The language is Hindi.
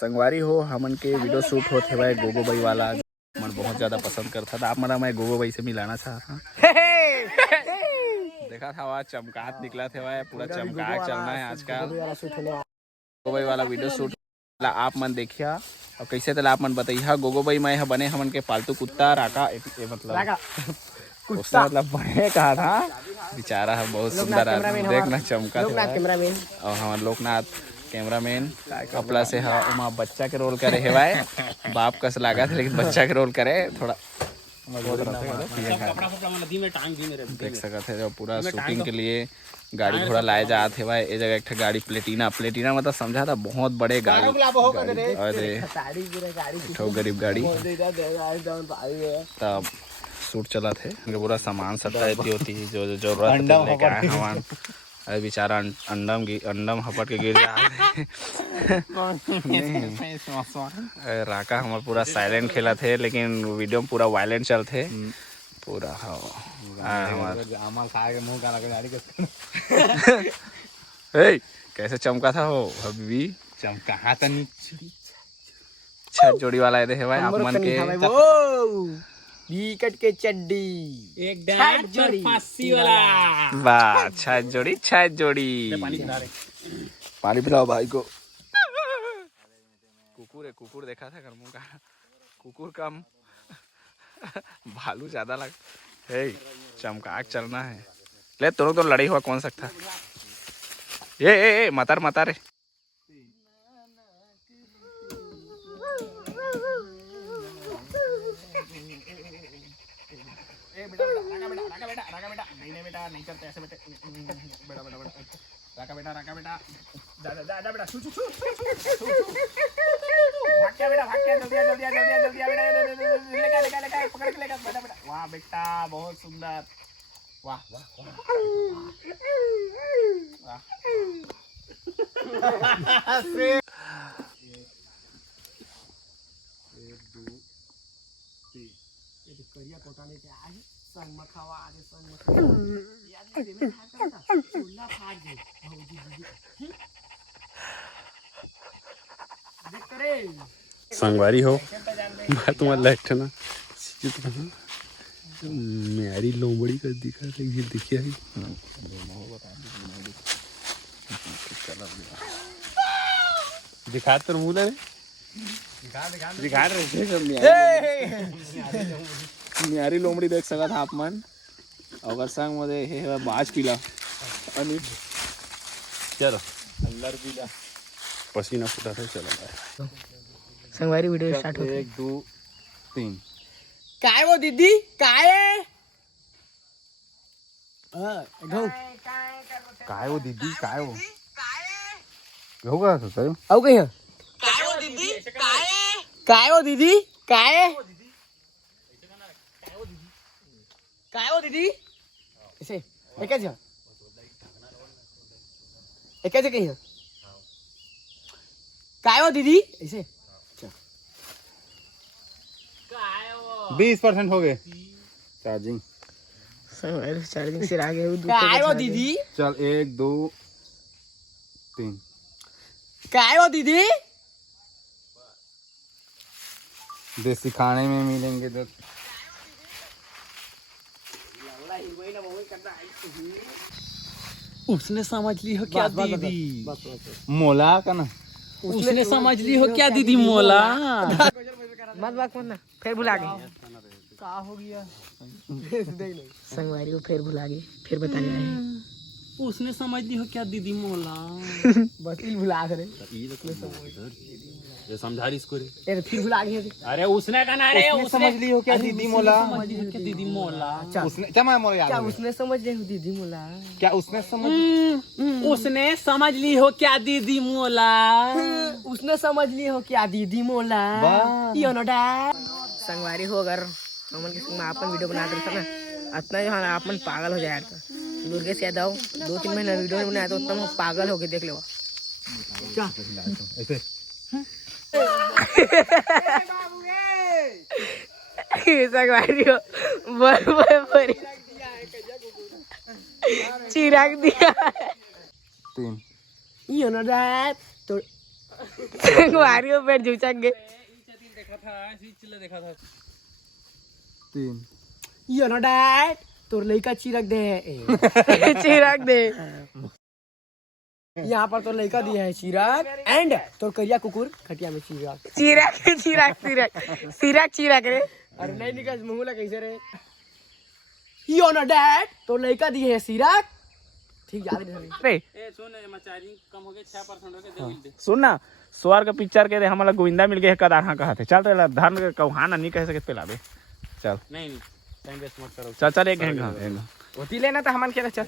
संगवारी हो हमन के वीडियो शूट होते हुए गोगो भाई वाला मन बहुत ज्यादा पसंद करता था। आप मना मैं गोगो भाई से मिलाना चाहता। देखा था वहाँ चमकात निकला थे वह पूरा चमकात चलना है आजकल। गोगो भाई वाला वीडियो शूट आप मन देखिया और कैसे तला आप मन बताइए। गोगो भाई मैं बने हमन के पालतू कुत्ता राका मतलब उसने मतलब बने कहा था बेचारा है बहुत सुंदर आदमी देखना चमका और हमारे लोकनाथ कैमरामैन कपड़ा से है बच्चा के रोल करे है भाई बाप कस लगा था लेकिन बच्चा के रोल करे थोड़ा देख सकते थे। जो पूरा शूटिंग के लिए गाड़ी घोड़ा लाए जाते थे भाई। ये जगह एक गाड़ी प्लेटिना मतलब समझा था बहुत बड़े गाड़ी अरे गरीब गाड़ी तब शूट चला थे पूरा सामान सब होती जो जरूरत अरे बेचारा अंडम हपट के गिर जाए। राका हमारा पूरा साइलेंट खेला थे लेकिन वीडियो में पूरा वायलेंट चल थे पूरा। कैसे चमका था हो अभी चमका था छत जोड़ी वाला है भाई आप मन के विकेट के चड्डी एकदम फांसी वाला वाह छत जोड़ी पानी पिलाओ भाई को। कुकुर देखा था घर का कुकुर कम भालू ज्यादा लग है चमकाक चलना है ले दोनों तो लड़ाई हुआ कौन सकता ये मतार बेटा नहीं करते ऐसे बेटे राका बेटा जा बेटा छू भाग क्या जल्दी लेकर पकड़ के लेकर बेटा वाह बेटा बहुत सुंदर वाह करिया कोटाने के आज संग मखावा आज संग मखावा याद नहीं में खाता था चूल्हा फाड़ दे भौजी जी देख करे संगवारी हो मैं तुम्हारा लाइट ना मेरी लोमड़ी का दिखा था ये देखिए दिखा तो मुँह रे दिखा रहे न्यारी लोमड़ी देख सकत आप मन अगर संग मध्ये हे बाज पिला आणि चलो अल्लर पिला पसीना फुटा था। चलो संगवारी वीडियो स्टार्ट हो 1 2 3 काय वो दीदी काय गहू काय हो दीदी काय हो गहू का सर आओ कहीं काय वो दीदी काय वो दीदी ऐसे एक कहीं काय वो दीदी ऐसे 20% हो गए चार्जिंग से आ गए काय वो दीदी चल 1 2 3 काय वो दीदी देसी खाने में मिलेंगे तो उसने समझ ली हो क्या दीदी मोला का ना उसने समझ ली हो क्या दीदी मोला मत बात ना फिर भुला गए का हो गया संगवारी को फिर भुला गए फिर बता रहे उसने समझ ली हो क्या दीदी मोला बस इल भुला करे ये समझा रही इसको रे फिर भुला गए अरे उसने का ना रे उसने समझ ली हो क्या दीदी मोला समझ ली हो क्या दीदी मोला उसने क्या मैं मोला याद क्या उसने समझ ली हो दीदी मोला क्या उसने समझ उसने समझ ली हो क्या दीदी मोला उसने समझ ली हो क्या दीदी मोला यो नोटा संगवारी हो अगर हमन के संग अपन वीडियो बना रहे थे ना इतना जो है अपन पागल हो जाए दुर्गेश यादव 2-3 महीना वीडियो नहीं बनाया तो उतना पागल हो गए देख लो क्या ऐसे संगवारी हो बोल चिराग दिया 3 यो नोटा तो संगवारी हो पेट झुचक गए देखा था 3 यो ना डैड तोर लड़का चिरक दे चिरक दे यहाँ पर तो लड़का दिया है चिराग एंड तो करिया कुकुर खटिया में चिराग चिराग चिराग चिराग चिराग चिराग रे अरे नहीं निकल मुंह ला कैसे रे यो ना डैड तो लड़का दिए है चिराग ठीक याद नहीं सुन ना स्वर्ग पिक्चर के हमारा गोविंदा मिल गया कदार हाँ कहते चल रहे धर्म के कहा ना नहीं कह सके पिला दे चल नहीं टाइम वेस्ट मत करो चल एक होती लेना तो हमन खेला चल